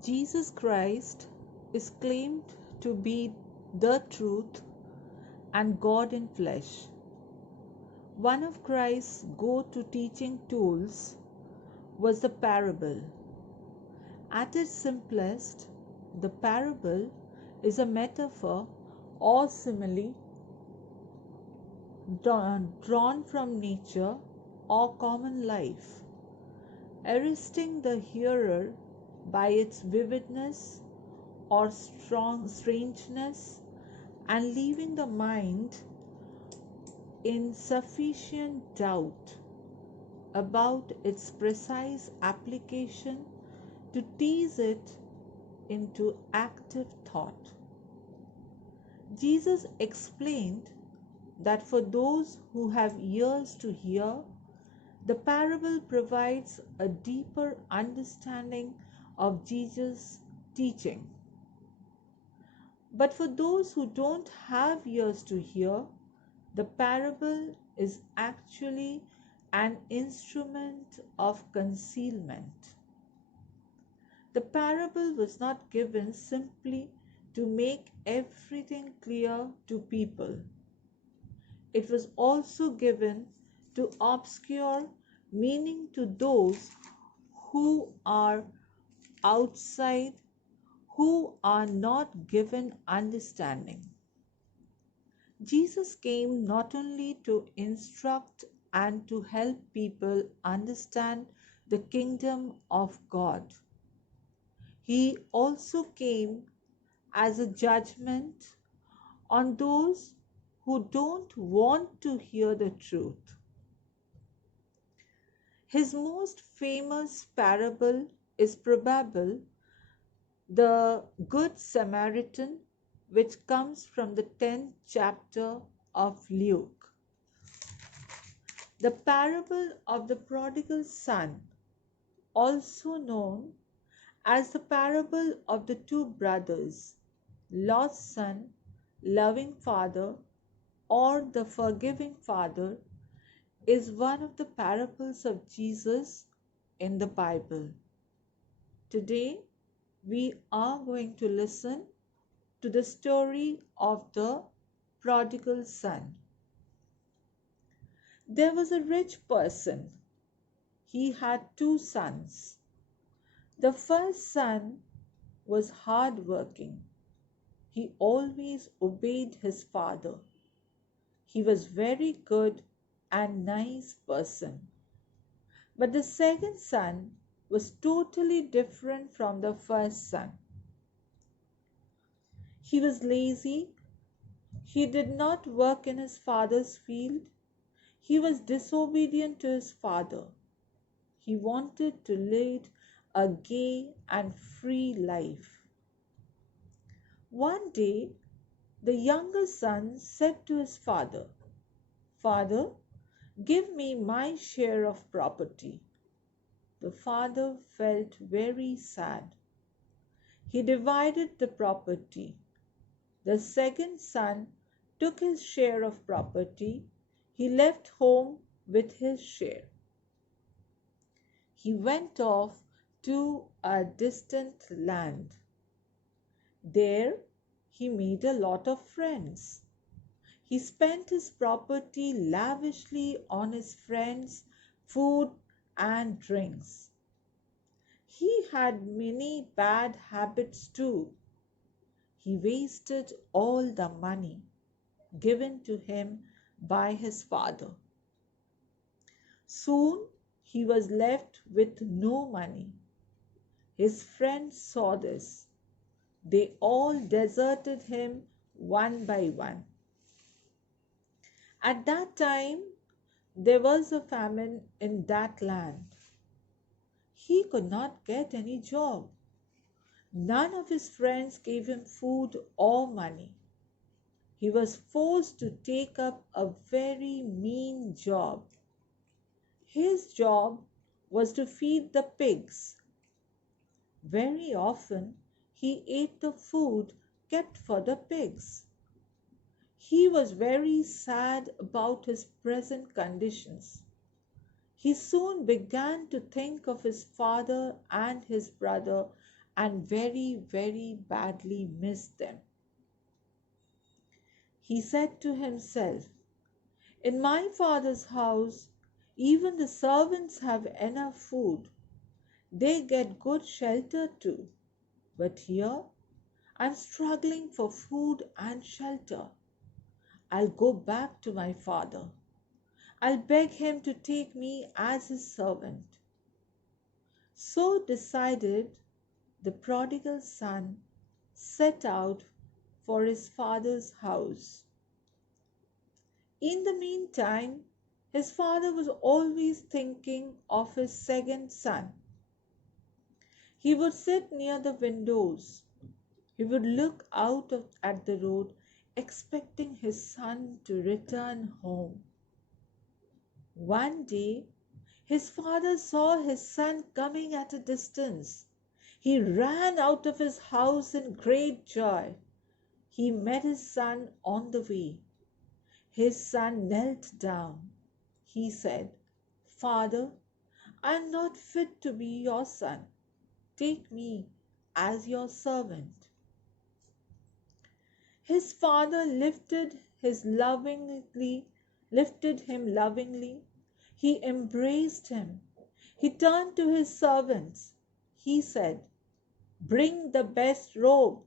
Jesus Christ is claimed to be the truth and God in flesh. One of Christ's go-to teaching tools was the parable. At its simplest, the parable is a metaphor or simile drawn from nature or common life, arresting the hearer by its vividness or strong strangeness and leaving the mind in sufficient doubt about its precise application to tease it into active thought. Jesus explained that for those who have ears to hear, the parable provides a deeper understanding of Jesus' teaching. But for those who don't have ears to hear, the parable is actually an instrument of concealment. The parable was not given simply to make everything clear to people. It was also given to obscure meaning to those who are outside, who are not given understanding. Jesus came not only to instruct and to help people understand the kingdom of God, he also came as a judgment on those who don't want to hear the truth. His most famous parable is probably the Good Samaritan, which comes from the 10th chapter of Luke. The parable of the prodigal son, also known as the parable of the two brothers, lost son, loving father, or the forgiving father, is one of the parables of Jesus in the Bible. Today, we are going to listen to the story of the prodigal son. There was a rich person. He had two sons. The first son was hard-working. He always obeyed his father. He was very good and nice person. But the second son was totally different from the first son. He was lazy. He did not work in his father's field. He was disobedient to his father. He wanted to lead a gay and free life. One day, the younger son said to his father, "Father, give me my share of property." The father felt very sad. He divided the property. The second son took his share of property. He left home with his share. He went off to a distant land. There he made a lot of friends. He spent his property lavishly on his friends, food and drinks. He had many bad habits too. He wasted all the money given to him by his father. Soon he was left with no money. His friends saw this. They all deserted him one by one. At that time, there was a famine in that land. He could not get any job. None of his friends gave him food or money. He was forced to take up a very mean job. His job was to feed the pigs. Very often, he ate the food kept for the pigs. He was very sad about his present conditions. He soon began to think of his father and his brother and very, very badly missed them. He said to himself, "In my father's house, even the servants have enough food. They get good shelter too. But here, I'm struggling for food and shelter. I'll go back to my father. I'll beg him to take me as his servant." So decided, the prodigal son set out for his father's house. In the meantime, his father was always thinking of his second son. He would sit near the windows. He would look at the road, expecting his son to return home. One day, his father saw his son coming at a distance. He ran out of his house in great joy. He met his son on the way. His son knelt down. He said, "Father, I am not fit to be your son. Take me as your servant." His father lifted him lovingly. He embraced him. He turned to his servants. He said, "Bring the best robe.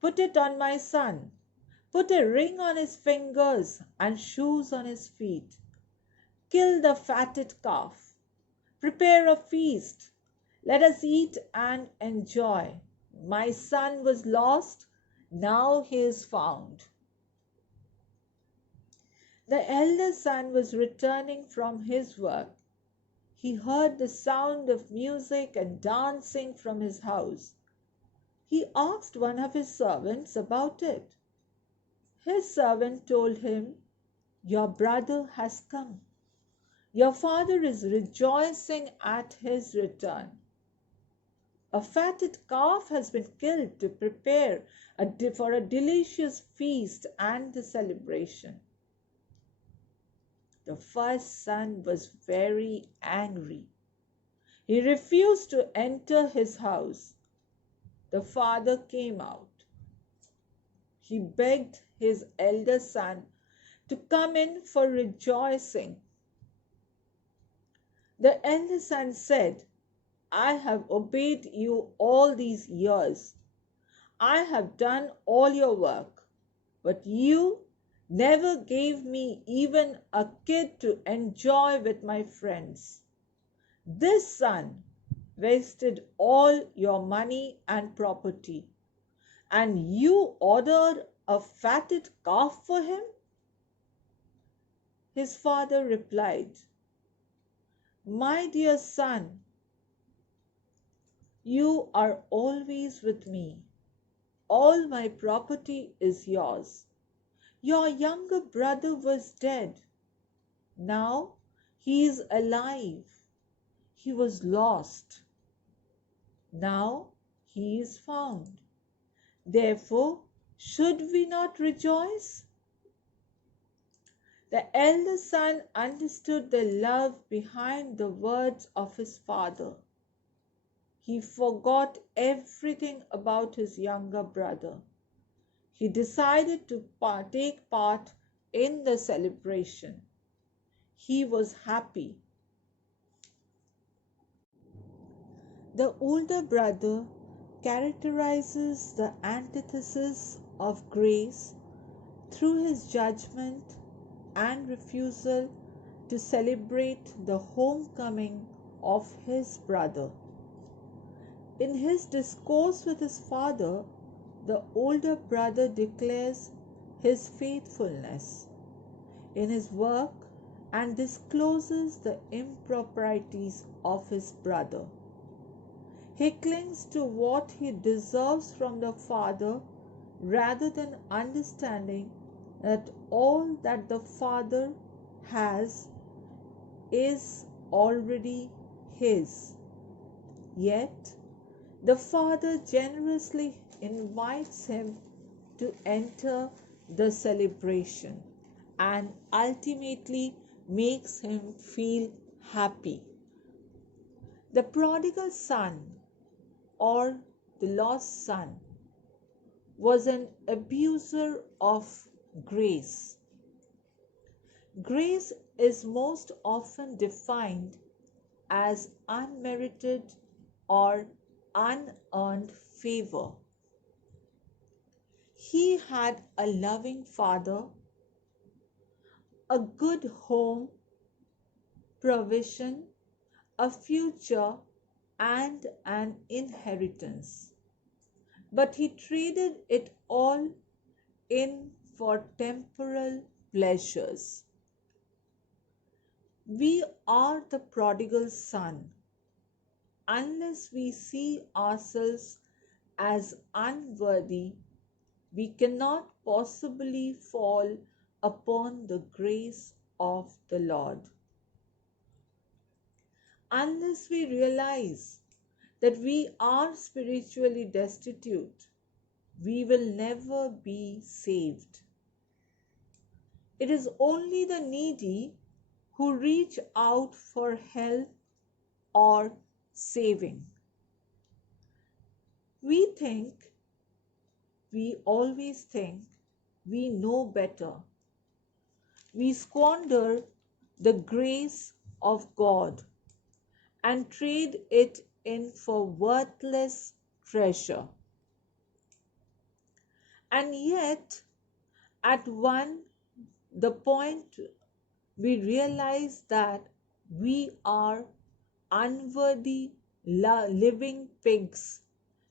Put it on my son. Put a ring on his fingers and shoes on his feet. Kill the fatted calf. Prepare a feast. Let us eat and enjoy. My son was lost. Now he is found." The elder son was returning from his work. He heard the sound of music and dancing from his house. He asked one of his servants about it. His servant told him, "Your brother has come. Your father is rejoicing at his return. A fatted calf has been killed to prepare for a delicious feast and the celebration." The first son was very angry. He refused to enter his house. The father came out. He begged his elder son to come in for rejoicing. The elder son said, "I have obeyed you all these years. I have done all your work, but you never gave me even a kid to enjoy with my friends. This son wasted all your money and property, and you ordered a fatted calf for him?" His father replied, "My dear son, you are always with me. All my property is yours. Your younger brother was dead. Now he is alive. He was lost. Now he is found. Therefore, should we not rejoice?" The elder son understood the love behind the words of his father. He forgot everything about his younger brother. He decided to take part in the celebration. He was happy. The older brother characterizes the antithesis of grace through his judgment and refusal to celebrate the homecoming of his brother. In his discourse with his father, the older brother declares his faithfulness in his work and discloses the improprieties of his brother. He clings to what he deserves from the father rather than understanding that all that the father has is already his. Yet, the father generously invites him to enter the celebration and ultimately makes him feel happy. The prodigal son or the lost son was an abuser of grace. Grace is most often defined as unmerited or unearned favor. He had a loving father, a good home, provision, a future, and an inheritance. But he traded it all in for temporal pleasures. We are the prodigal son unless we see ourselves as unworthy. We cannot possibly fall upon the grace of the Lord. Unless we realize that we are spiritually destitute, we will never be saved. It is only the needy who reach out for help or saving. We think, we always think, we know better. We squander the grace of God and trade it in for worthless treasure. And yet, at the point we realize that we are unworthy living pigs,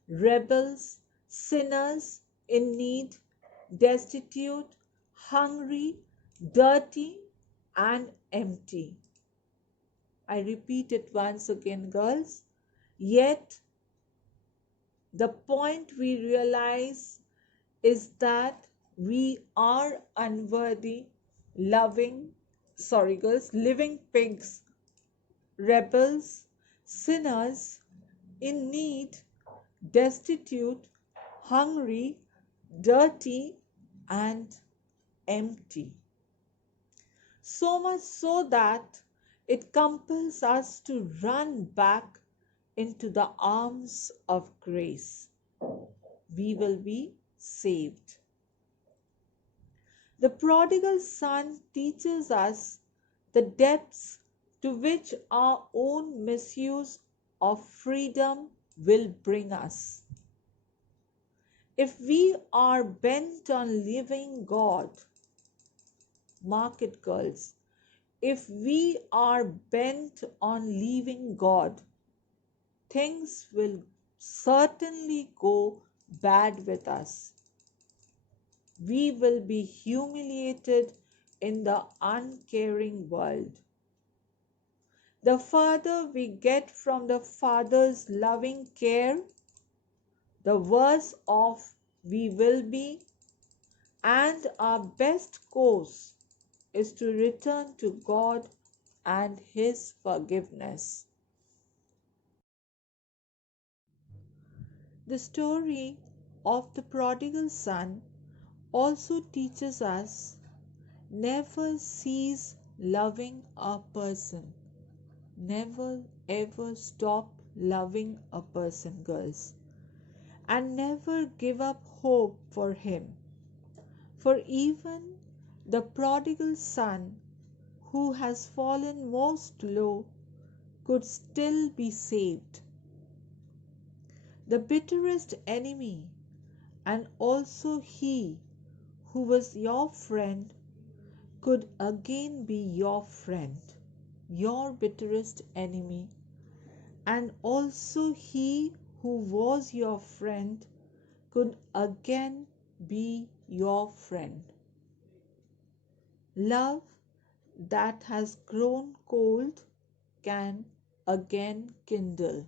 rebels, sinners in need, destitute, hungry, dirty, and empty. I repeat it once again, girls. Yet, the point we realize is that we are unworthy, living pigs, rebels, sinners in need, destitute, hungry, dirty, and empty. So much so that it compels us to run back into the arms of grace. We will be saved. The prodigal son teaches us the depths to which our own misuse of freedom will bring us. If we are bent on living God, mark it, girls, if we are bent on leaving God, things will certainly go bad with us. We will be humiliated in the uncaring world. The farther we get from the Father's loving care, the worse off we will be, and our best course is to return to God and His forgiveness. The story of the prodigal son also teaches us never cease loving a person. Never ever stop loving a person, girls. And never give up hope for him. For even the prodigal son who has fallen most low could still be saved. The bitterest enemy, and also he who was your friend, could again be your friend. Your bitterest enemy, and also he who was your friend, could again be your friend. Love that has grown cold can again kindle.